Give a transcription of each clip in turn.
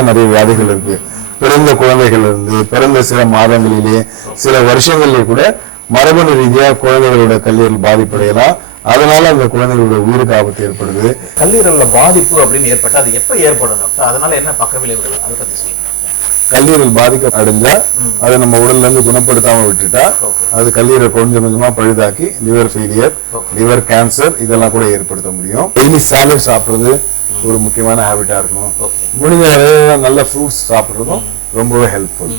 ரீதியா நிறைய வியாதிகள் இருக்கு. பிறந்த குழந்தைகள் இருந்து பிறந்த சில மாதங்களிலே சில வருஷங்களிலே கூட மரபணு ரீதியா குழந்தைகளோட கல்லீரல் பாதிப்படையலாம். அதனால அந்த குழந்தைகளோட உயிருக்கு ஆபத்து ஏற்படுது. கல்லீரல்ல பாதிப்பு அப்படின்னு ஏற்பட்டா அது எப்ப ஏற்படும் டாக்டர்? அதனால என்ன பக்க விளைவுகள், அதை பத்தி சொல்லுங்க. கல்லீரல் பாதிக்க அடைஞ்சா அதை நம்ம உடல்ல இருந்து குணப்படுத்தாம விட்டுட்டா அது கல்லீரல் கொஞ்சம் கொஞ்சமா பழுதாக்கி லிவர் ஃபெயிலியர், லிவர் கேன்சர் இதெல்லாம் கூட ஏற்படுத்த முடியும். டெய்லி சாலட் சாப்பிடுறது ஒரு முக்கியமான ஹேபிட்டா இருக்கணும். முடிஞ்ச நல்ல ஃப்ரூட்ஸ் சாப்பிடுறதும் ரொம்பவே ஹெல்ப்ஃபுல்.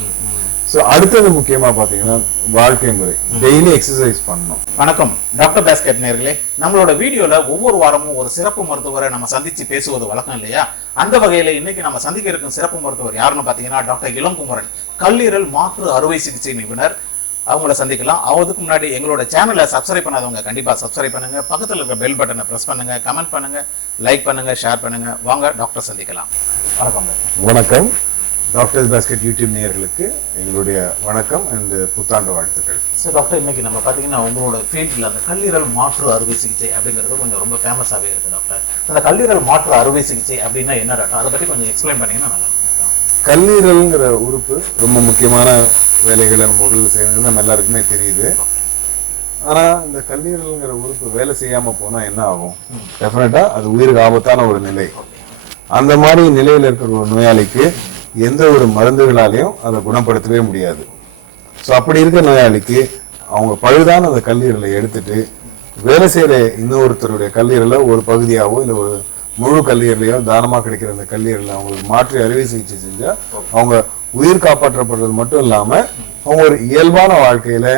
ஸோ அடுத்தது முக்கியமா பாத்தீங்கன்னா வாழ்க்கை முறை, டெய்லி எக்ஸசைஸ் பண்ணணும். வணக்கம் டாக்டர் பாஸ்கெட் நேயர்களே, நம்மளோட வீடியோல ஒவ்வொரு வாரமும் ஒரு சிறப்பு மருத்துவரை நம்ம சந்திச்சு பேசுவது வழக்கம் இல்லையா? அந்த வகையில இன்னைக்கு நம்ம சந்திக்க இருக்கும் சிறப்பு மருத்துவர் யாருன்னு பாத்தீங்கன்னா டாக்டர் இளங்குமரன், கல்லீரல் மாற்று அறுவை சிகிச்சை நிபுணர். அவங்கள சந்திக்கலாம். அதுக்கு முன்னாடி எங்களோட சேனலை சப்ஸ்கிரைப் பண்ணாதவங்க கண்டிப்பா சப்ஸ்கிரைப் பண்ணுங்க, பக்கத்தில் இருக்க பெல் பட்டனை பிரஸ் பண்ணுங்க, கமெண்ட் பண்ணுங்க, லைக் பண்ணுங்க, ஷேர் பண்ணுங்க. வாங்க டாக்டர் சந்திக்கலாம். வணக்கம். வணக்கம். டாக்டர் பாஸ்கெட் யூடியூப் நேயர்களுக்கு எங்களுடைய வணக்கம் அண்ட் புத்தாண்டு வாழ்த்துக்கள். சார் டாக்டர், இன்னைக்கு நம்ம பார்த்தீங்கன்னா உங்களோட ஃபீல்டில் அந்த கல்லீரல் மாற்று அறுவை சிகிச்சை அப்படிங்கிறது கொஞ்சம் ரொம்ப ஃபேமஸாகவே இருக்குது டாக்டர். அந்த கல்லீரல் மாற்று அறுவை சிகிச்சை அப்படின்னா என்ன டாக்டர்? அதை பற்றி கொஞ்சம் எக்ஸ்பிளைன் பண்ணிங்கன்னா நல்லா இருக்கும். கல்லீரல்ங்கிற உறுப்பு ரொம்ப முக்கியமான வேலைகளை நம்ம உடலில் செய்யறது நம்ம எல்லாருக்குமே தெரியுது. ஆனால் இந்த கல்லீரல்ங்கிற உறுப்பு வேலை செய்யாமல் போனால் என்ன ஆகும்? டெஃபினட்டா அது உயிருக்கு ஆபத்தான ஒரு நிலை. அந்த மாதிரி நிலையில் இருக்கிற ஒரு நோயாளிக்கு எந்த ஒரு மருந்துகளாலையும் அதை குணப்படுத்தவே முடியாது. ஸோ அப்படி இருக்க நோயாளிக்கு அவங்க பழுதான அந்த கல்லீரலை எடுத்துட்டு வேலை செய்கிற இன்னொருத்தருடைய கல்லீரலை ஒரு பகுதியாகவோ இல்லை ஒரு முழு கல்லீரலையோ தானமாக கிடைக்கிற அந்த கல்லீரலை அவங்களுக்கு மாற்றி அறுவை சிகிச்சை செஞ்சால் அவங்க உயிர் காப்பாற்றப்படுறது மட்டும் இல்லாமல் அவங்க ஒரு இயல்பான வாழ்க்கையில்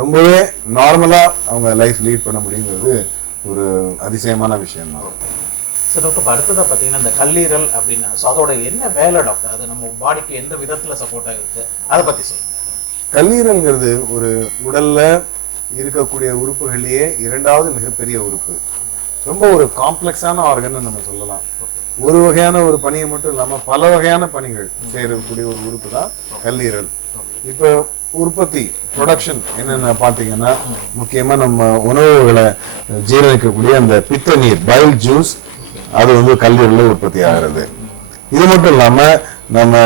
ரொம்பவே நார்மலாக அவங்க லைஃப் லீட் பண்ண முடியுங்கிறது ஒரு அதிசயமான விஷயம் தான். சார் டாக்டர், இப்போ அடுத்ததாக பார்த்தீங்கன்னா இந்த கல்லீரல் அப்படின்னா ஸோ அதோட என்ன வேலை டாக்டர்? அது நம்ம பாடிக்கு எந்த விதத்தில் சப்போர்ட்டாக இருக்குது, அதை பற்றி சொல்லுங்கள். கல்லீரல்ங்கிறது ஒரு உடல்ல இருக்கக்கூடிய உறுப்புகளையே இரண்டாவது மிகப்பெரிய உறுப்பு. ரொம்ப ஒரு காம்ப்ளெக்ஸான ஆர்கன் நம்ம சொல்லலாம். ஒரு வகையான ஒரு பணியை மட்டும் இல்லாமல் பல வகையான பணிகள் செய்யக்கூடிய ஒரு உறுப்பு தான் கல்லீரல். இப்போ உற்பத்தி ப்ரொடக்ஷன் என்னென்ன பார்த்தீங்கன்னா முக்கியமாக நம்ம உணவுகளை ஜீரணிக்கக்கூடிய அந்த பித்த நீர் பைல் ஜூஸ் அது வந்து கல்லீரலில் உற்பத்தி ஆகிறது. இது மட்டும் இல்லாமல் நம்ம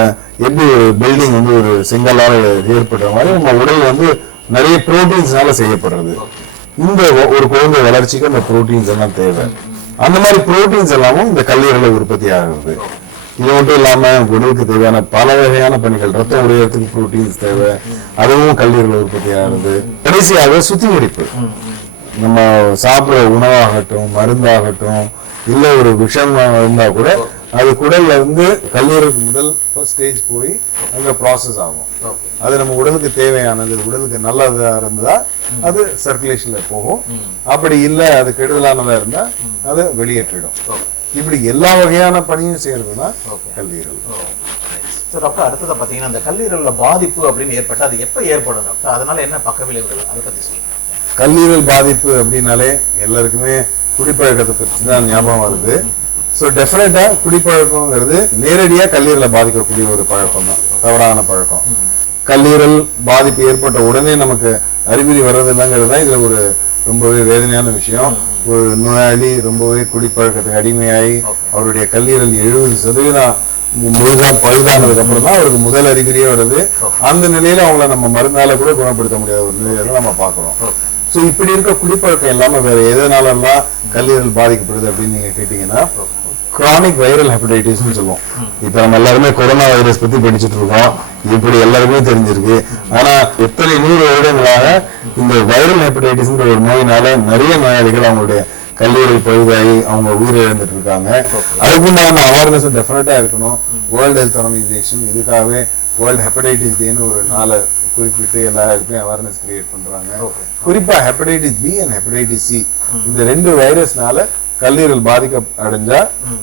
எப்படி ஒரு பில்டிங் வந்து ஒரு செங்கலால் ஏற்படுற மாதிரி நம்ம உடல் வந்து நிறைய புரோட்டீன்ஸ்னால செய்யப்படுறது. இந்த ஒரு குழந்தை வளர்ச்சிக்கு அந்த புரோட்டீன்ஸ் எல்லாம் தேவை. அந்த மாதிரி புரோட்டீன்ஸ் எல்லாமும் இந்த கல்லீரலில் உற்பத்தி ஆகிறது. இது மட்டும் இல்லாமல் உடலுக்கு தேவையான பல வகையான பணிகள், ரத்தம் உடையறதுக்கு புரோட்டீன்ஸ் தேவை, அதுவும் கல்லீரலில் உற்பத்தி ஆகிறது. கடைசியாக சுத்திகரிப்பு, நம்ம சாப்பிட்ற உணவாகட்டும் மருந்தாகட்டும் இல்லை ஒரு விஷம் இருந்தால் கூட அது குடல்ல இருந்து கல்லீரலுக்கு முதல் ஸ்டேஜ் போய் அங்கே ப்ராசஸ் ஆகும். அது நம்ம உடலுக்கு தேவையானது, உடலுக்கு நல்லதா இருந்தா அது சர்க்குலேஷன்ல போகும். அப்படி இல்லை அது கெடுதலானதா இருந்தா அதை வெளியேற்றிடும். இப்படி எல்லா வகையான பணியும் செய்யறதுதான் கல்லீரல். டாக்டர், அடுத்ததை பார்த்தீங்கன்னா அந்த கல்லீரல்ல பாதிப்பு அப்படின்னு ஏற்பட்டா அது எப்போ ஏற்படும் டாக்டர்? அதனால என்ன பக்க விளைவுகள், அதை பற்றி சொல்லுங்க. கல்லீரல் பாதிப்பு அப்படின்னாலே எல்லாருக்குமே குடிப்பழக்கத்தை பற்றி தான் ஞாபகம் வருது. ஸோ டெஃபினட்டா குடிப்பழக்கங்கிறது நேரடியாக கல்லீரலை பாதிக்கக்கூடிய ஒரு பழக்கம் தான், தவறான பழக்கம். கல்லீரல் பாதிப்பு ஏற்பட்ட உடனே நமக்கு அறிகுறி வர்றது இல்லைங்கிறது தான் இதில் ஒரு ரொம்பவே வேதனையான விஷயம். ஒரு நோயாளி ரொம்பவே குடிப்பழக்கத்துக்கு அடிமையாகி அவருடைய கல்லீரல் 70% முழுதா பழுதானதுக்கு அப்புறம் தான் அவருக்கு முதல் அறிகுறியே வருது. அந்த நிலையில அவங்கள நம்ம மருந்தால கூட குணப்படுத்த முடியாத ஒரு நிலையில நம்ம பார்க்கிறோம். ஸோ இப்படி இருக்க குடிப்பழக்கம் இல்லாமல் வேற எதனாலலாம் கல்லீரல் பாதிக்கப்படுது அப்படின்னு நீங்க கேட்டீங்கன்னா கிரானிக் வைரல் ஹெப்படைட்டிஸ்ன்னு சொல்லுவோம். இப்போ நம்ம எல்லாருமே கொரோனா வைரஸ் பத்தி படிச்சுட்டு இருக்கோம், இப்படி எல்லாருமே தெரிஞ்சிருக்கு. ஆனா எத்தனை 100 வருடங்களாக இந்த வைரல் ஹெப்படைட்டிஸ்ன்ற ஒரு நோயினால நிறைய நோயாளிகள் அவங்களுடைய கல்லீரல் பழுதாகி அவங்க உயிரிழந்துட்டு இருக்காங்க. அதுக்குண்டான அவேர்னஸ் டெஃபினட்டா இருக்கணும். வேர்ல்டு ஹெல்த் ஆர்கனைசேஷன் இதுக்காகவே வேர்ல்டு ஹெப்படைட்டிஸ் டேன்னு ஒரு நாளை குறிப்பிட்டு எல்லா இடத்துலையும் அவேர்னஸ் கிரியேட் பண்றாங்க. குறிப்பா hepatitis B and hepatitis C இந்த 2 வைரஸ்னால கல்லீரல் பாதிக்க அடைஞ்சா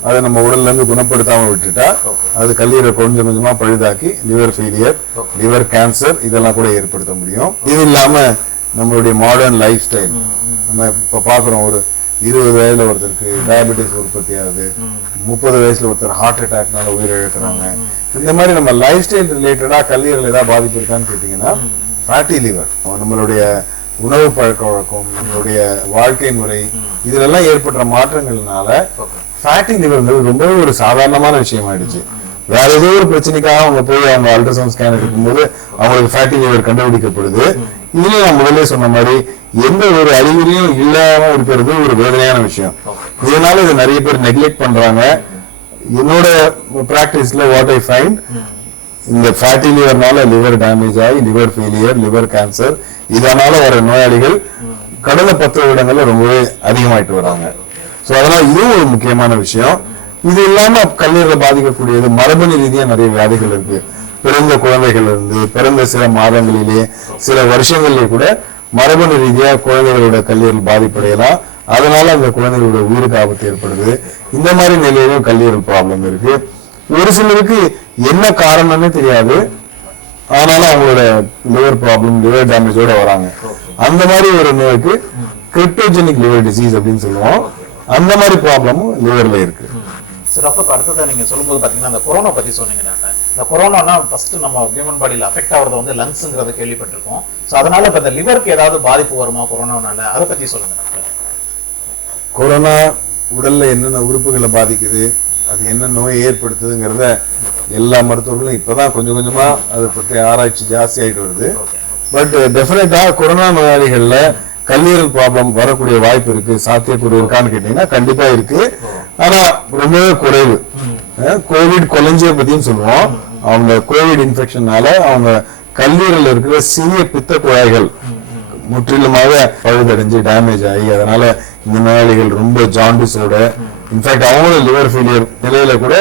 அதை நம்ம உடல்ல இருந்து குணப்படுத்தாம விட்டுட்டா அது கல்லீரல் கொஞ்சம் கொஞ்சமா பழுதாக்கி லிவர் ஃபெயிலியர், லிவர் கேன்சர் இதெல்லாம் கூட ஏற்படுத்த முடியும். இது இல்லாம நம்மளுடைய மாடர்ன் லைஃப் ஸ்டைல், நம்ம இப்ப பாக்குறோம் ஒரு 20 வயதுல ஒருத்தருக்கு டயபெட்டிஸ் உற்பத்தி ஆகுது, 30 வயசுல ஒருத்தர் ஹார்ட் அட்டாக்னால உயிரிழக்கிறாங்க. இந்த மாதிரி நம்ம லைஃப் ஸ்டைல் ரிலேட்டடா கல்லீரல் ஏதாவது பாதிப்பு இருக்கான்னு கேட்டீங்கன்னா ஃபேட்டி லிவர், நம்மளுடைய உணவு பழக்க வழக்கம், நம்மளுடைய வாழ்க்கை முறை இதுலெல்லாம் ஏற்படுற மாற்றங்கள்னால ஃபேட்டி லிவர்ங்கிறது ரொம்பவே ஒரு சாதாரணமான விஷயம் ஆயிடுச்சு. வேற ஏதோ ஒரு பிரச்சனைக்காக அவங்க போய் அவங்க அல்ட்ராசவுண்ட் ஸ்கேன் எடுக்கும்போது அவங்களுக்கு ஃபேட்டி லிவர் கண்டுபிடிக்கப்படுது. இதுலயும் நான் முதல்ல சொன்ன மாதிரி எந்த ஒரு அறிகுறியும் இல்லாம இருக்கிறது ஒரு வேதனையான விஷயம். இதனால இதை நிறைய பேர் நெக்லெக்ட் பண்றாங்க. என்னோட பிராக்டிஸ்ல வாட் ஐ ஃபைண்ட், இந்த ஃபேட்டி லிவர்னால லிவர் டேமேஜ் ஆகி லிவர் ஃபெயிலியர், லிவர் கேன்சர் இதனால வர நோயாளிகள் கடந்த 10 வருடங்கள்ல ரொம்பவே அதிகமாயிட்டு வராங்க. ஸோ அதனால இதுவும் ஒரு முக்கியமான விஷயம். இது இல்லாம கல்லீரலை பாதிக்கக்கூடியது மரபணு ரீதியா நிறைய வியாதிகள் இருக்கு. பிறந்த குழந்தைகள் இருந்து பிறந்த சில மாதங்களிலேயே சில வருஷங்களிலேயே கூட மரபணு ரீதியா குழந்தைகளோட கல்லீரல் பாதிப்படையலாம். அதனால அந்த குழந்தைகளோட உயிருக்கு ஆபத்து ஏற்படுது. இந்த மாதிரி நிலையிலும் கல்லீரல் ப்ராப்ளம் இருக்கு. ஒரு சிலருக்கு என்ன காரணம்னு தெரியாது, ஆனாலும் அவங்களோட லிவர் ப்ராப்ளம், லிவர் டேமேஜோட வராங்க. அந்த மாதிரி ஒரு நோய்க்கு கிரிப்டோஜெனிக் லிவர் டிசீஸ் அப்படின்னு சொல்லுவோம். அந்த மாதிரி ப்ராப்ளமும் லிவர்ல இருக்கு. சார் அப்போ அடுத்ததான் நீங்க சொல்லும்போது பாத்தீங்கன்னா அந்த கொரோனா பத்தி சொன்னீங்க. இந்த கொரோனானா ஃபர்ஸ்ட் நம்ம ஹியூமன் பாடியில அஃபெக்ட் ஆகுறது வந்து லங்ஸ்ங்கிறத கேள்விப்பட்டிருக்கோம். ஸோ அதனால இப்போ இந்த லிவருக்கு ஏதாவது பாதிப்பு வருமா கொரோனானால, அதை பத்தி சொல்லுங்க டாக்டர். கொரோனா உடல்ல என்னென்ன உறுப்புகளை பாதிக்குது, அது என்ன நோயை ஏற்படுத்துதுங்கிறத எல்லா மருத்துவர்களும் இப்பதான் கொஞ்சம் கொஞ்சமா அதை பற்றி ஆராய்ச்சி ஜாஸ்தி ஆகிட்டு வருது. பட் டெஃபினட்டா கொரோனா நோயாளிகள்ல கல்லீரல் ப்ராப்ளம் வரக்கூடிய வாய்ப்பு இருக்கு, சாத்தியக்கூறு இருக்கான்னு கேட்டீங்கன்னா கண்டிப்பா இருக்கு. ஆனா ரொம்பவே குறைவு. கோவிட் கொலஞ்சியோபதின்னு சொல்லுவோம். அவங்க கோவிட் இன்ஃபெக்ஷனால அவங்க கல்லீரல் இருக்கிற சிறிய பித்த குழாய்கள் முற்றிலுமாக பழுதடைஞ்சு டேமேஜ் ஆகி அதனால இந்த நோயாளிகள் ரொம்ப ஜாண்டிஸோட, இன்ஃபேக்ட் அவங்களும் லிவர் ஃபெயிலியர் நிலையில கூட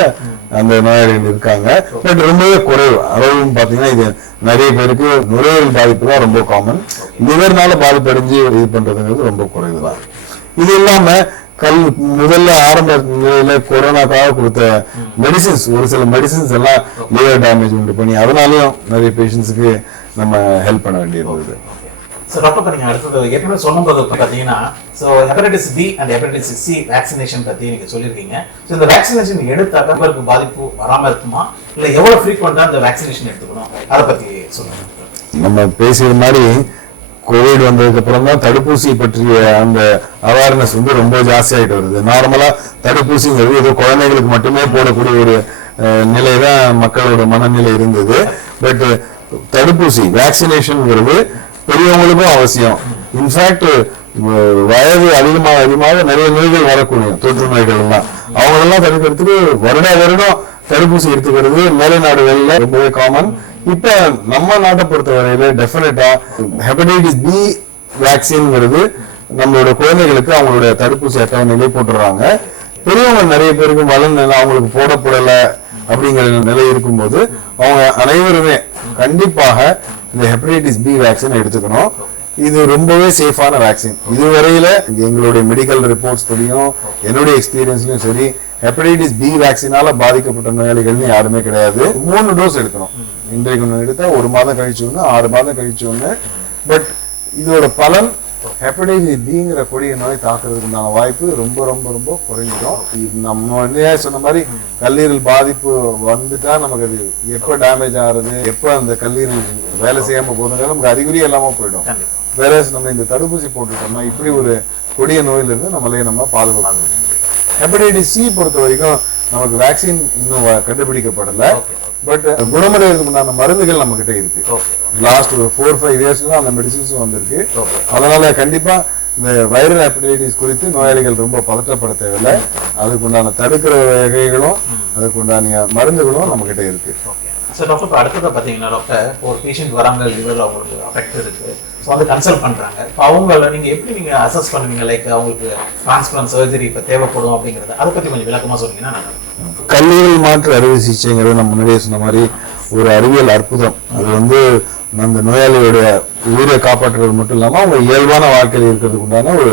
அந்த நோயாளிகள் இருக்காங்க. பட் ரொம்பவே குறைவு. அளவுன்னு பாத்தீங்கன்னா இது நிறைய பேருக்கு நுரையீரல் பாதிப்பு தான் ரொம்ப காமன். லிவர்னால பாதிப்படைஞ்சு இது பண்றதுங்கிறது ரொம்ப குறைவு தான். இது இல்லாம முதல்ல ஆரம்ப நிலையில கொரோனாக்காக கொடுத்த மெடிசின்ஸ், ஒரு சில மெடிசின்ஸ் எல்லாம் லிவர் டேமேஜ் உண்டு பண்ணி அதனாலயும் நிறைய பேஷண்ட்ஸுக்கு நம்ம ஹெல்ப் பண்ண வேண்டியிருந்தது. சார் டாக்டர் நீங்க அடுத்தது ஏற்கனவே சொன்னது பார்த்தீங்கன்னா hepatitis B and hepatitis C vaccination பத்தி நீங்க சொல்லியிருக்கீங்க. ஸோ இந்த வேக்சினேஷன் எடுத்தாக்க இவருக்கு பாதிப்பு வராம இருக்குமா, இல்லை எவ்வளவு ஃப்ரீக்வெண்டா இந்த வேக்சினேஷன் எடுத்துக்கணும், அதை பத்தி சொல்லுங்க. நம்ம பேசிய மாதிரி கோவிட் வந்ததுக்கு அப்புறம் தான் தடுப்பூசி பற்றிய அந்த அவேர்னஸ் வந்து ரொம்ப ஜாஸ்தி ஆகிட்டு வருது. நார்மலா தடுப்பூசிங்கிறது ஏதோ குழந்தைகளுக்கு மட்டுமே போடக்கூடிய ஒரு நிலைதான் மக்களோட மனநிலை இருந்தது. பட் தடுப்பூசி வேக்சினேஷன்ங்கிறது பெரியவங்களுக்கும் அவசியம். இன்ஃபேக்ட் வயது அதிகமாக நிறைய நோய்கள் வரக்கூடிய தொற்று நோய்கள் எல்லாம் அவங்களெல்லாம் தடுக்கிறதுக்கு வருடம் தடுப்பூசி எடுத்துக்கிறது மேலை நாடுகள்ல ரொம்பவே காமன். இப்ப நம்ம நாட்டை பொறுத்த வரையில டெஃபினட்டா ஹெப்படைட்டிஸ் பி வேக்சின்ங்கிறது நம்மளோட குழந்தைகளுக்கு அவங்களோட தடுப்பூசி அட்டவணையிலே போட்டுறாங்க. பெரியவங்க நிறைய பேருக்கு வளர்ந்து அவங்களுக்கு போடப்படலை அப்படிங்கிற நிலை இருக்கும்போது அவங்க அனைவருமே கண்டிப்பாக இந்த ஹெப்படைட்டிஸ் பி வேக்சின் எடுத்துக்கணும். இது ரொம்பவே சேஃபான வேக்சின். இதுவரையில எங்களுடைய மெடிக்கல் ரிப்போர்ட்ஸ் படியும் என்னுடைய எக்ஸ்பீரியன்ஸ்லயும் சரி, ஹெப்படைட்டிஸ் பி வேக்சினால பாதிக்கப்பட்ட நோயாளிகள்னு யாருமே கிடையாது. 3 டோஸ் எடுக்கணும். இன்றைக்கு ஒன்று எடுத்தா 1 மாதம் கழிச்சு ஒன்று, 6 மாதம் கழிச்சு ஒன்று. பட் இதோட பலன் ஹெப்படைட்டிஸ் பிங்கிற கொடிய நோய் தாக்குறதுக்குண்டான வாய்ப்பு ரொம்ப ரொம்ப ரொம்ப குறைஞ்சிடும். நம்ம சொன்ன மாதிரி கல்லீரல் பாதிப்பு வந்துட்டா நமக்கு அது எப்ப டேமேஜ் ஆகுறது, எப்ப அந்த கல்லீரல் வேலை செய்யாம போதுங்க நமக்கு அறிகுறியே இல்லாம போயிடும். வேற நம்ம இந்த தடுப்பூசி போட்டுட்டோம்னா இப்படி ஒரு கொடிய நோயிலிருந்து நம்ம பாதுகாக்க. ஹெப்படைட்டிஸ் சி பொறுத்த வரைக்கும் நமக்கு வேக்சின் இன்னும் கண்டுபிடிக்கப்படலை. பட் குணமடைகிறதுக்கு உண்டான மருந்துகள் நம்ம கிட்ட இருக்கு. லாஸ்ட் ஒரு 4-5 இயர்ஸ் தான் அந்த மெடிசின்ஸும் வந்திருக்கு. அதனால கண்டிப்பா இந்த வைரல் ஹெப்படைட்டிஸ் குறித்து நோயாளிகள் ரொம்ப பதற்றப்பட தேவையில்லை. அதுக்கு உண்டான தடுக்கிற வகைகளும் அதுக்கு உண்டான மருந்துகளும் நம்ம கிட்ட இருக்கு. சார் டாக்டர் இப்போ அடுத்தது பார்த்தீங்கன்னா டாக்டர் ஒரு பேஷண்ட் வராங்க, லிவரில் அவங்களுக்கு அஃபெக்ட் இருக்கு, ஸோ வந்து கன்சல்ட் பண்ணுறாங்க. இப்போ அவங்கள நீங்கள் எப்படி நீங்கள் அசஸ் பண்ணுவீங்க, லைக் அவங்களுக்கு டிரான்ஸ்பிளான்ட் சர்ஜரி இப்போ தேவைப்படும் அப்படிங்கிறது அதை பற்றி கொஞ்சம் விளக்கமாக சொன்னீங்கன்னா நல்லா. கல்லீரல் மாற்று அறுவை சிகிச்சைங்கிறது நம்ம முன்னாடியே சொன்ன மாதிரி ஒரு அறிவியல் அற்புதம். அது வந்து அந்த நோயாளியோட உயிரை காப்பாற்றுறது மட்டும் இல்லாமல் அவங்க இயல்பான வாழ்க்கையில் இருக்கிறதுக்கு உண்டான ஒரு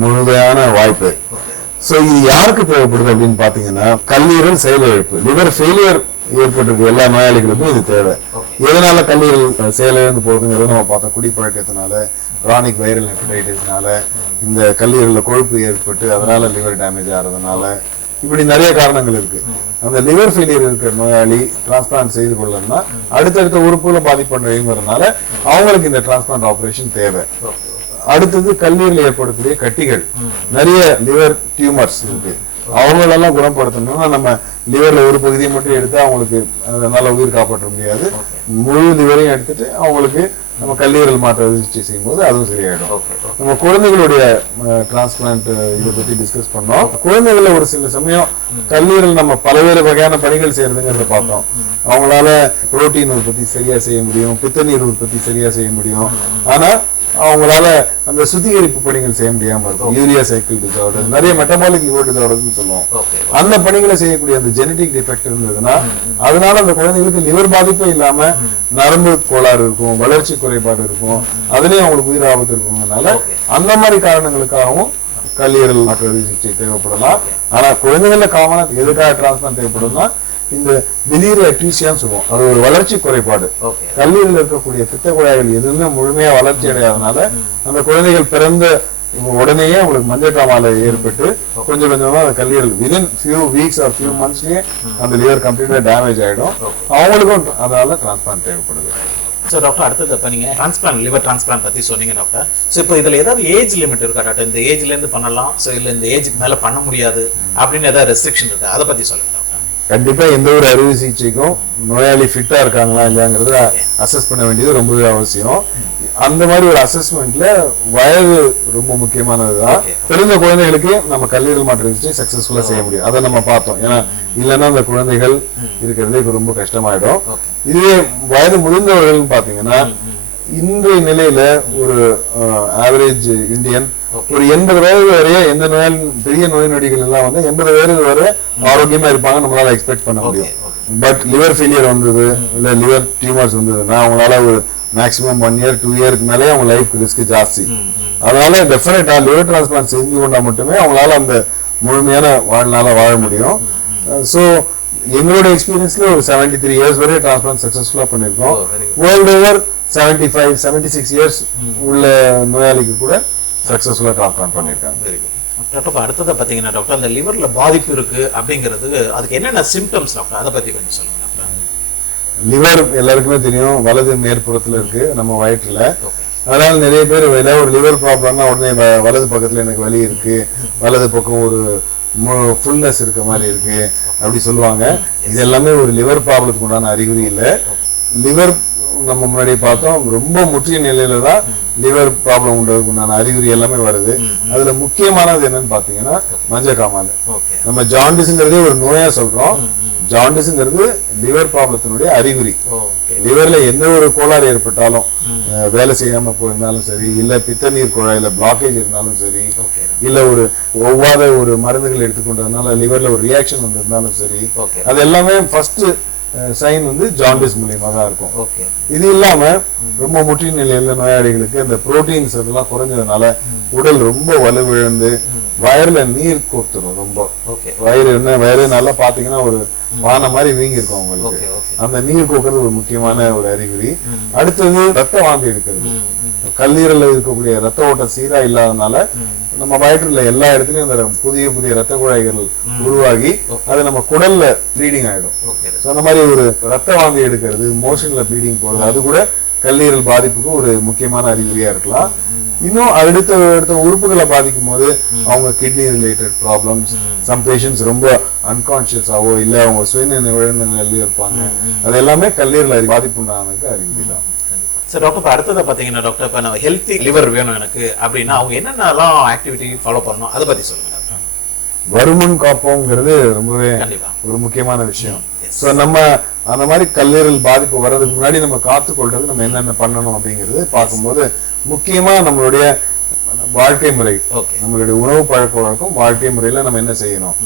முழுமையான வாய்ப்பு. ஸோ இது யாருக்கு தேவைப்படுது அப்படின்னு பார்த்தீங்கன்னா கல்லீரல் செயலிழப்பு, லிவர் ஃபெயிலியர் ஏற்பட்டிருக்க எல்லா நோயாளிகளுக்கும் இது தேவை. எதனால கல்லீரல் செயலிழந்து போகுதுங்கிறத நம்ம பார்த்தோம். குடிப்பழக்கத்தினால, கிரானிக் வைரல் ஹெப்படைட்டிஸ்னால, இந்த கல்லீரல்ல கொழுப்பு ஏற்பட்டு அதனால லிவர் டேமேஜ் ஆகிறதுனால, இப்படி நிறைய காரணங்கள் இருக்கு. அந்த லிவர் ஃபெயிலியர் இருக்கிற நோயாளி டிரான்ஸ்பிளான்ட் செய்து கொள்ளணும்னா அடுத்தடுத்த உறுப்புகளை பாதிப்படைங்கிறதுனால அவங்களுக்கு இந்த டிரான்ஸ்பிளான்ட் ஆபரேஷன் தேவை. அடுத்தது கல்லீரல் ஏற்படக்கூடிய கட்டிகள், நிறைய லிவர் டியூமர்ஸ் இருக்கு. அவங்களெல்லாம் குணப்படுத்தணும்னா நம்ம லிவர்ல ஒரு பகுதியை மட்டும் எடுத்து அவங்களுக்கு அதனால உயிர் காப்பாற்ற முடியாது. முழு லிவரையும் எடுத்துட்டு அவங்களுக்கு நம்ம கல்லீரல் மாற்ற சிகிச்சை செய்யும் போது அதுவும் சரியாயிடும். நம்ம குழந்தைகளுடைய டிரான்ஸ்பிளான்ட் இதை பத்தி டிஸ்கஸ் பண்ணோம். குழந்தைகள ஒரு சில சமயம் கல்லீரல் நம்ம பல்வேறு வகையான பணிகள் செய்யறதுங்கிறத பார்த்தோம். அவங்களால புரோட்டீன் உற்பத்தி சரியா செய்ய முடியும், பித்தநீர் உற்பத்தி சரியா செய்ய முடியும். ஆனா அவங்களால அந்த சுத்திகரிப்பு பணிகள் செய்ய முடியாம இருக்கும். யூரியா சைக்கிள் டிசார்டர், நிறைய மெட்டபாலிக் லிவர் டிசார்டர்ஸ் சொல்லுவோம். அந்த பணிகளை செய்யக்கூடிய அந்த ஜெனடிக் டிஃபெக்ட் இருந்ததுன்னா அதனால அந்த குழந்தைகளுக்கு லிவர் பாதிப்பே இல்லாம நரம்பு கோளாறு இருக்கும், வளர்ச்சி குறைபாடு இருக்கும், அதுலயும் அவங்களுக்கு உயிர் ஆபத்து இருக்கும்னால அந்த மாதிரி காரணங்களுக்காகவும் கல்லீரல் மாற்று அறுவை சிகிச்சை தேவைப்படலாம். ஆனா குழந்தைகள காமனா எதுக்காக டிரான்ஸ்பிளான்ட் தேவைப்படும்னா இந்த பிலியரி அட்ரீசியான்னு சொல்லுவோம். அது ஒரு வளர்ச்சி குறைபாடு. கல்லீரல் இருக்கக்கூடிய பித்த குழாய்கள் எதுவுமே முழுமையா வளர்ச்சி அடையாதனால அந்த குழந்தைகள் பிறந்த உடனேயே அவங்களுக்கு மஞ்சள் காமாலை ஏற்பட்டு கொஞ்சம் கொஞ்சமா அந்த கல்லீரல் within few weeks or few மந்த்ஸ்லயே அந்த லிவர் கம்ப்ளீட்டா டேமேஜ் ஆயிடும். அவங்களுக்கும் அதனால டிரான்ஸ்பிளான்ட் தேவைப்படுது. சார் டாக்டர், அடுத்தது இப்போ நீங்கள் டிரான்ஸ்பிளான்ட் லிவர் டிரான்ஸ்பிளான்ட் பற்றி சொன்னீங்க டாக்டர். ஸோ இப்போ இதில் ஏதாவது ஏஜ் லிமிட் இருக்கா டாக்டர்? இந்த ஏஜ்லேருந்து பண்ணலாம், ஸோ இல்லை இந்த ஏஜுக்கு மேலே பண்ண முடியாது அப்படின்னு ஏதாவது ரெஸ்ட்ரிக்ஷன் இருக்கா? அதை பற்றி சொல்லுங்க டாக்டர். கண்டிப்பா எந்த ஒரு அறுவை சிகிச்சைக்கும் நோயாளி ஃபிட்டா இருக்காங்களா இல்லையாங்கிறத அசஸ் பண்ண வேண்டியது ரொம்பவே அவசியம். அந்த மாதிரி ஒரு அசஸ்மெண்ட்ல வயது ரொம்ப முக்கியமானதுதான். பிறந்த குழந்தைகளுக்கு நம்ம கல்லீரல் மாற்று சிகிச்சை சக்சஸ்ஃபுல்லா செய்ய முடியும். அதை நம்ம பார்த்தோம். ஏன்னா இல்லைன்னா அந்த குழந்தைகள் இருக்கிறதே ரொம்ப கஷ்டமாயிடும். இதுவே வயது முதிர்ந்தவர்கள் பாத்தீங்கன்னா இன்றைய நிலையில ஒரு ஆவரேஜ் இந்தியன் ஒரு 80 வயது வரைய எந்த நோயாலும் பெரிய நோய் நொடிகள் எல்லாம் வந்து 80 வயது வரை ஆரோக்கியமா இருப்பாங்க நம்மளால எக்ஸ்பெக்ட் பண்ண முடியும். பட் லிவர் ஃபெயிலியர் வந்தது இல்ல லிவர் டியூமர்ஸ் வந்ததுன்னா அவங்களால ஒரு மேக்ஸிமம் 1 year 2 year மேலே அவங்க லைஃப் ரிஸ்க் ஜாஸ்தி. அதனால டெஃபினட்டா லிவர் டிரான்ஸ்பிளான்ட் செஞ்சு கொண்டா மட்டுமே அவங்களால அந்த முழுமையான வாழ்நாள வாழ முடியும். ஸோ எங்களோட எக்ஸ்பீரியன்ஸ்ல ஒரு 73 years வரை டிரான்ஸ்பிளான்ட் சக்சஸ்ஃபுல்லா பண்ணிருக்கோம். வேர்ல்டு ஓவர் 75 76 years உள்ள நோயாளிக்கு கூட சக்சஸ்ஃபுல்லா டிரான்ஸ்பிளான்ட் பண்ணிருக்காங்க. டாக்டர், அடுத்ததை பார்த்தீங்கன்னா டாக்டர், அந்த லிவர்ல பாதிப்பு இருக்கு அப்படிங்கிறது அதுக்கு என்னென்ன சிம்டம்ஸ் டாக்டர், அதை பத்தி கொஞ்சம் சொல்லுங்க டாக்டர். லிவர் எல்லாருக்குமே தெரியும், வலது மேற்புறத்துல இருக்கு நம்ம வயிற்றுல. அதனால நிறைய பேர் ஒரு லிவர் ப்ராப்ளம்னா உடனே வலது பக்கத்துல எனக்கு வலி இருக்கு, வலது பக்கம் ஒரு ஃபுல்னஸ் இருக்க மாதிரி இருக்கு அப்படி சொல்லுவாங்க. இது எல்லாமே ஒரு லிவர் ப்ராப்ளத்துக்கு உண்டான அறிகுறி இல்லை. லிவர் நம்ம முன்னாடி பார்த்தோம் ரொம்ப முற்றிய நிலையில தான் லிவர் ப்ராப்ளம் உண்டான அறிகுறி எல்லாமே வருது. அதுல முக்கியமானது என்னன்னு பாத்தீங்கன்னா மஞ்சள் காமாலை. நம்ம ஜாண்டிஸ்ங்கிறதே ஒரு நோயா சொல்றோம். ஜாண்டிஸ்ங்கிறது லிவர் ப்ராப்ளத்தினுடைய அறிகுறி. லிவர்ல எந்த ஒரு கோளாறு ஏற்பட்டாலும், வேலை செய்யாம போயிருந்தாலும் சரி, இல்ல பித்தநீர் குழாயில பிளாக்கேஜ் இருந்தாலும் சரி, இல்ல ஒரு ஒவ்வாத ஒரு மருந்துகள் எடுத்துக்கொண்டதுனால லிவர்ல ஒரு ரியாக்ஷன் வந்திருந்தாலும் சரி, அது எல்லாமே ஃபர்ஸ்ட் சைன் வந்து ஜாண்டிஸ் மூலியமா தான் இருக்கும். இது இல்லாம ரொம்ப முற்றிய நிலையில நோயாளிகளுக்கு இந்த புரோட்டீன்ஸ் அதெல்லாம் குறைஞ்சதுனால உடல் ரொம்ப வலுவிழந்து வயர்ல நீர் கோர்த்துரும். ரொம்ப வயிறு நல்லா பாத்தீங்கன்னா ஒரு வான மாதிரி வீங்கி இருக்கும் அவங்களுக்கு. அந்த நீர் கோக்குறது ஒரு முக்கியமான ஒரு அறிகுறி. அடுத்தது ரத்த வாந்தி எடுக்கிறது. கல்லீரல்ல இருக்கக்கூடிய ரத்த ஓட்டம் சீரா இல்லாதனால நம்ம வயிற்றுல எல்லா இடத்துலயும் இந்த புதிய புதிய ரத்த குழாய்கள் உருவாகி அது நம்ம குடல்ல ப்ளீடிங் ஆயிடும். அந்த மாதிரி ஒரு ரத்த வாந்தி எடுக்கிறது, மோஷன்ல ப்ளீடிங் போறது, அது கூட கல்லீரல் பாதிப்புக்கு ஒரு முக்கியமான அறிகுறியா இருக்கலாம். இன்னும் அடுத்த உறுப்புகளை பாதிக்கும் போது அவங்க kidney related problems, some patients ரொம்ப அன்கான்சியஸாவோ இல்ல அவங்க சுயநினைவு நிலையில இருப்பாங்க. அது எல்லாமே கல்லீரல் பாதிப்பு உண்டானதுக்கு அறிகுறி தான். சார் டாக்டர், இப்போ அடுத்ததை பார்த்தீங்கன்னா டாக்டர், இப்போ நான் ஹெல்த்தி லிவர் வேணும் எனக்கு அப்படின்னா அவங்க என்னென்னலாம் ஆக்டிவிட்டி ஃபாலோ பண்ணணும் அதை பற்றி சொல்லுங்க டாக்டர். வருமுன் காப்போங்கிறது ரொம்பவே ஒரு முக்கியமான விஷயம். ஸோ நம்ம அந்த மாதிரி கல்லீரல் பாதிப்பு வர்றதுக்கு முன்னாடி நம்ம காத்துக்கொள்றது நம்ம என்னென்ன பண்ணணும் அப்படிங்கிறது பார்க்கும்போது முக்கியமா நம்மளுடைய வாழ்க்கை முறை, நம்மளுடைய உணவு பழக்க வழக்கம், வாழ்க்கை முறையில நம்ம என்ன செய்யணும்.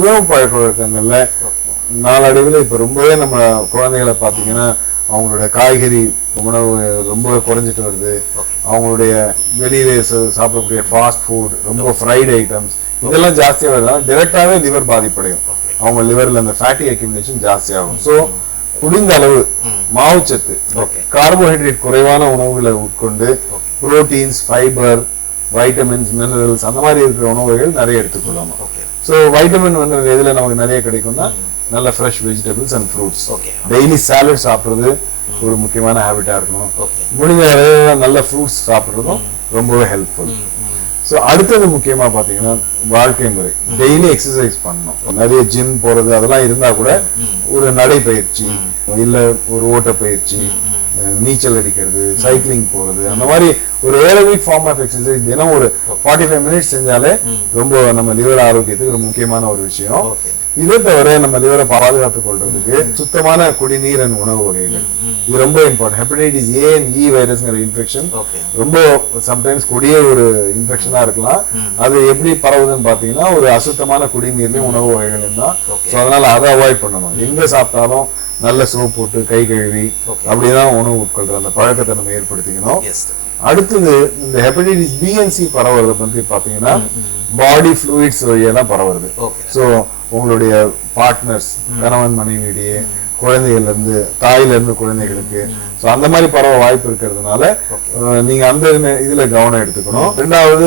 உணவு பழக்க வழக்கங்கள்ல நாளடைவில் இப்ப ரொம்பவே நம்ம குழந்தைகளை பார்த்தீங்கன்னா அவங்களுடைய காய்கறி உணவு ரொம்ப குறைஞ்சிட்டு வருது. அவங்களுடைய வெளியில சாப்பிடக்கூடிய ஃபாஸ்ட் ஃபுட், ரொம்ப ஃப்ரைட் ஐட்டம்ஸ் இதெல்லாம் ஜாஸ்தியா வருது. டைரக்டாவே லிவர் பாதிப்படையும். அவங்க லிவர்ல அந்த ஃபேட்டி அக்யூமுலேஷன் ஜாஸ்தி ஆகும். ஸோ முடிந்த அளவு மாவுச்சத்து, கார்போஹைட்ரேட் குறைவான உணவுகளை உட்கொண்டு புரோட்டீன்ஸ், ஃபைபர், வைட்டமின்ஸ், மினரல்ஸ் அந்த மாதிரி இருக்கிற உணவுகள் நிறைய எடுத்துக்கொள்ளணும். ஸோ வைட்டமின் மினரல் எதுல நமக்கு நிறைய கிடைக்கும்னா நல்ல fresh vegetables and fruits. Daily salad சாப்பிட்றது ஒரு முக்கியமான ஹேபிட்டா இருக்கணும். முடிஞ்ச நல்ல ஃப்ரூட்ஸ் சாப்பிட்றதும் ரொம்பவே ஹெல்ப்ஃபுல். ஸோ அடுத்தது முக்கியமா பாத்தீங்கன்னா வாழ்க்கை முறை. டெய்லி எக்ஸசைஸ் பண்ணணும். நிறைய ஜிம் போறது அதெல்லாம் இருந்தா கூட ஒரு நடைப்பயிற்சி இல்ல ஒரு ஓட்டப்பயிற்சி, நீச்சல் அடிக்கிறது, சைக்கிளிங் போறது, அந்த மாதிரி ஒரு ஏரோபிக் ஃபார்ம் ஆஃப் எக்ஸசைஸ் தினம் ஒரு 45 மினிட்ஸ் செஞ்சாலே ரொம்ப நம்ம லிவர் ஆரோக்கியத்துக்கு ஒரு முக்கியமான ஒரு விஷயம். இதை தவிர நம்ம லிவரை பாதுகாத்துக் கொள்றதுக்கு சுத்தமான குடிநீர் அண்ட் உணவு வகைகள் இது ரொம்ப important. Hepatitis A and E வைரஸ்ங்கிற இன்ஃபெக்ஷன் ரொம்ப சம்டைம்ஸ் கொடிய ஒரு இன்ஃபெக்ஷனா இருக்கலாம். அது எப்படி பரவுதுன்னு பாத்தீங்கன்னா ஒரு அசுத்தமான குடிநீர்லயும் உணவு வகைகளையும் தான். ஸோ அதனால அதை அவாய்ட் பண்ணணும். எங்க சாப்பிட்டாலும் நல்ல சோப் போட்டு கை கழுவி அப்படிதான் உணவு உட்கொள்ற அந்த பழக்கத்தை நம்ம ஏற்படுத்திக்கணும். அடுத்தது இந்த ஹெப்படைட்டிஸ் பி அண்ட் சி பரவுறத பத்தி பாத்தீங்கன்னா பாடி ஃப்ளூயிட்ஸ் வழியா தான் பரவுறது. ஸோ உங்களுடைய பார்ட்னர்ஸ், கணவன் மனைவியிடையே, குழந்தைகள்ல இருந்து தாயில இருந்து குழந்தைகளுக்கு, ஸோ அந்த மாதிரி பரவ வாய்ப்பு இருக்கிறதுனால நீங்க அந்த இதுல கவனம் எடுத்துக்கணும். ரெண்டாவது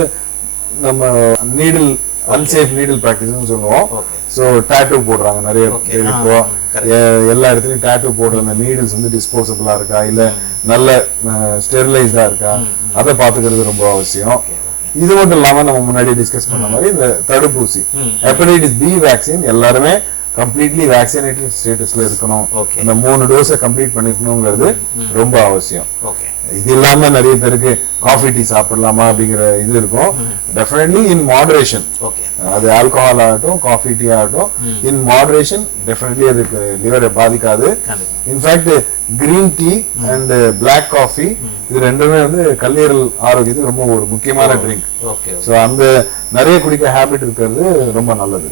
நம்ம நீடில் அன்சேஃப் நீடில் பிராக்டிஸ் சொல்லுவோம். ஸோ டாட்டூ போடுறாங்க நிறைய பேர். இப்போ எல்லா இடத்துலயும் டாட்டூ போடுற அந்த நீடில்ஸ் வந்து டிஸ்போசபிளா இருக்கா இல்ல நல்ல ஸ்டெரிலைஸ்டா இருக்கா அதை பாத்துக்கிறது ரொம்ப அவசியம். இது மட்டும் இல்லாம நம்ம முன்னாடி டிஸ்கஸ் பண்ண மாதிரி இந்த தடுப்பூசி ஹெப்படைட்டிஸ் பி வேக்சின் எல்லாருமே கம்ப்ளீட்லி வேக்சினேட்டட் ஸ்டேட்டஸ்ல இருக்கணும். இந்த 3 டோஸை கம்ப்ளீட் பண்ணிக்கணுங்கிறது ரொம்ப அவசியம். இது இல்லாம நிறைய பேருக்கு காஃபி டீ சாப்பிடலாமா அப்படிங்கிற இது இருக்கும். Definitely in moderation. அது ஆல்கஹால் ஆகட்டும் காஃபி டீ ஆகட்டும், இன் மாடரேஷன் டெஃபினெட்லி அதுக்கு லிவரை பாதிக்காது. In fact green tea and black coffee இது ரெண்டுமே வந்து கல்லீரல் ஆரோக்கியத்துக்கு ரொம்ப ஒரு முக்கியமான ட்ரிங்க். ஸோ அந்த நிறைய குடிக்க ஹேபிட் இருக்கிறது ரொம்ப நல்லது.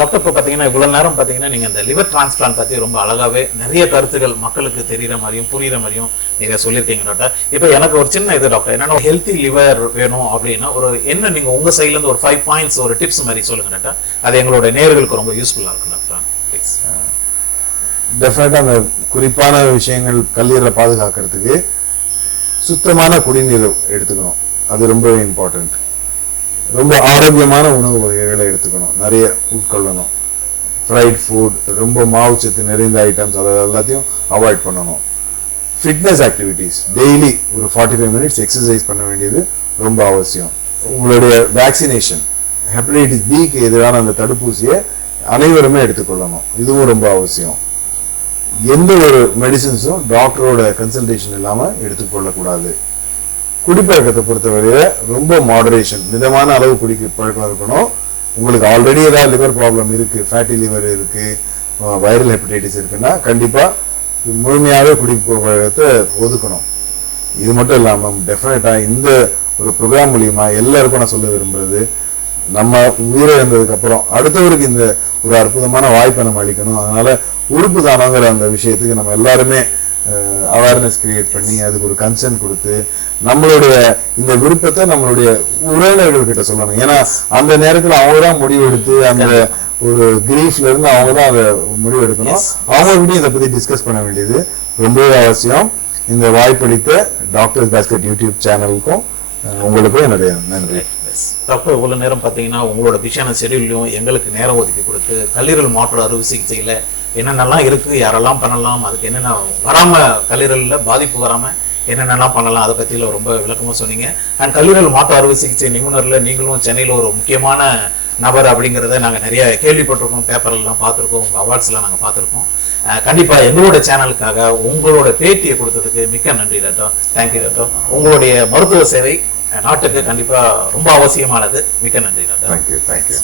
டாக்டர் இப்போ பார்த்தீங்கன்னா இவ்வளவு நேரம் பார்த்தீங்கன்னா நீங்க இந்த லிவர் டிரான்ஸ்பிளான்ட் பத்தி ரொம்ப அழகாவே நிறைய கருத்துக்கள் மக்களுக்கு தெரியுற மாதிரியும் புரியுற மாதிரியும் நீங்க சொல்லியிருக்கீங்க டாக்டர். இப்போ எனக்கு ஒரு சின்ன இது டாக்டர், என்னன்னா ஹெல்த்தி லிவர் வேணும் அப்படின்னா ஒரு என்ன நீங்க உங்க சைட்ல இருந்து ஒரு 5 பாயிண்ட்ஸ் ஒரு டிப்ஸ் மாதிரி சொல்லுங்க டாக்டர். அது எங்களோட நேயர்களுக்கு ரொம்ப யூஸ்ஃபுல்லா இருக்கும் டாக்டர். ப்ளீஸ். டெஃபினட்டா அந்த குறிப்பான விஷயங்கள் கல்லீரலை பாதுகாக்கிறதுக்கு சுத்தமான குடிநீர் எடுத்துக்கணும். அது ரொம்ப இம்பார்ட்டன்ட். ரொம்ப ஆரோக்கியமான உணவு வகைகளை எடுத்துக்கணும், நிறைய உட்கொள்ளணும். ஃப்ரைட் ஃபுட், ரொம்ப மாவுச்சத்து நிறைந்த ஐட்டம்ஸ் அதை எல்லாத்தையும் அவாய்ட் பண்ணணும். ஃபிட்னஸ் ஆக்டிவிட்டீஸ் டெய்லி ஒரு 45 மினிட்ஸ் எக்ஸசைஸ் பண்ண வேண்டியது ரொம்ப அவசியம். உங்களுடைய வேக்சினேஷன் ஹெப்படைட்டிஸ் பிக்கு எதிரான அந்த தடுப்பூசியை அனைவருமே எடுத்துக்கொள்ளணும், இதுவும் ரொம்ப அவசியம். எந்த ஒரு மெடிசின்ஸும் டாக்டரோட கன்சல்டேஷன் இல்லாம எடுத்துக்கொள்ளக்கூடாது. குடிப்பழக்கத்தை பொறுத்தவரையில ரொம்ப மாடரேஷன், மிதமான அளவு குடிக்க பழக்கம் இருக்கணும். உங்களுக்கு ஆல்ரெடி ஏதாவது லிவர் ப்ராப்ளம் இருக்கு, ஃபேட்டி லிவர் இருக்கு, வைரல் ஹெப்படைட்டிஸ் இருக்குன்னா கண்டிப்பா முழுமையாகவே குடிப்பழக்கத்தை ஒதுக்கணும். இது மட்டும் இல்லாம டெஃபினட்டா இந்த ஒரு ப்ரோக்ராம் மூலியமா எல்லாருக்கும் நான் சொல்ல விரும்புறது, நம்ம உயிரை இருந்ததுக்கு அப்புறம் அடுத்தவருக்கு இந்த ஒரு அற்புதமான வாய்ப்பை நம்ம அளிக்கணும். அதனால உறுப்பு தானங்கிற அந்த விஷயத்துக்கு நம்ம எல்லாருமே அவேர்னஸ் கிரியேட் பண்ணி அதுக்கு ஒரு கன்சர்ன் கொடுத்து நம்மளுடைய இந்த விருப்பத்தை நம்மளுடைய உறவினர்கள் கிட்ட சொல்லணும். ஏன்னா அந்த நேரத்தில் அவங்க தான் முடிவெடுத்து அந்த ஒரு கிரீஃப்ல இருந்து அவங்க தான் அதை முடிவெடுக்கணும். அவங்ககிட்ட இதை பத்தி டிஸ்கஸ் பண்ண வேண்டியது ரொம்பவே அவசியம். இந்த வாய்ப்பளித்த டாக்டர்ஸ் பாஸ்கெட் யூடியூப் சேனலுக்கும் உங்களுக்கும் என்னுடைய நன்றி. டாக்டர் இவ்வளவு நேரம் பார்த்தீங்கன்னா உங்களோட பிஸியான ஷெடியூல்லையும் எங்களுக்கு நேரம் ஒதுக்கி கொடுத்து கல்லீரல் மாற்று அறுவை சிகிச்சையில என்னென்னலாம் இருக்கு, யாரெல்லாம் பண்ணலாம், அதுக்கு என்னென்ன வராம கல்லீரலில் பாதிப்பு வராம என்னென்னலாம் பண்ணலாம் அதை பற்றியில ரொம்ப விளக்கமாக சொன்னீங்க. அண்ட் கல்லீரல் மாற்று அறுவை சிகிச்சை நிபுணர்ல நீங்களும் சென்னையில் ஒரு முக்கியமான நபர் அப்படிங்கிறத நாங்கள் நிறைய கேள்விப்பட்டிருக்கோம், பேப்பர்லாம் பார்த்துருக்கோம், உங்கள் அவார்ட்ஸ்லாம் நாங்கள் பார்த்துருக்கோம். கண்டிப்பாக எங்களோட சேனலுக்காக உங்களோட பேட்டியை கொடுத்ததுக்கு மிக்க நன்றி டாக்டர். Thank you doctor. உங்களுடைய மருத்துவ சேவை நாட்டுக்கு கண்டிப்பாக ரொம்ப அவசியமானது. மிக்க நன்றி டாக்டர். தேங்க்யூ.